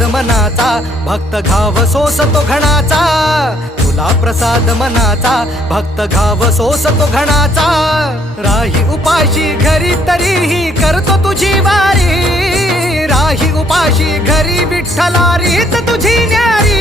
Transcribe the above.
प्रसाद मनाचा, भक्त घाव सोसतो घणाचा. तुला प्रसाद मनाचा, भक्त घाव सोसतो घणाचा. राही उपाशी घरी तरीही करतो तुझी वारी. राही उपाशी घरी विठ्ठला रीत तुझी न्यारी.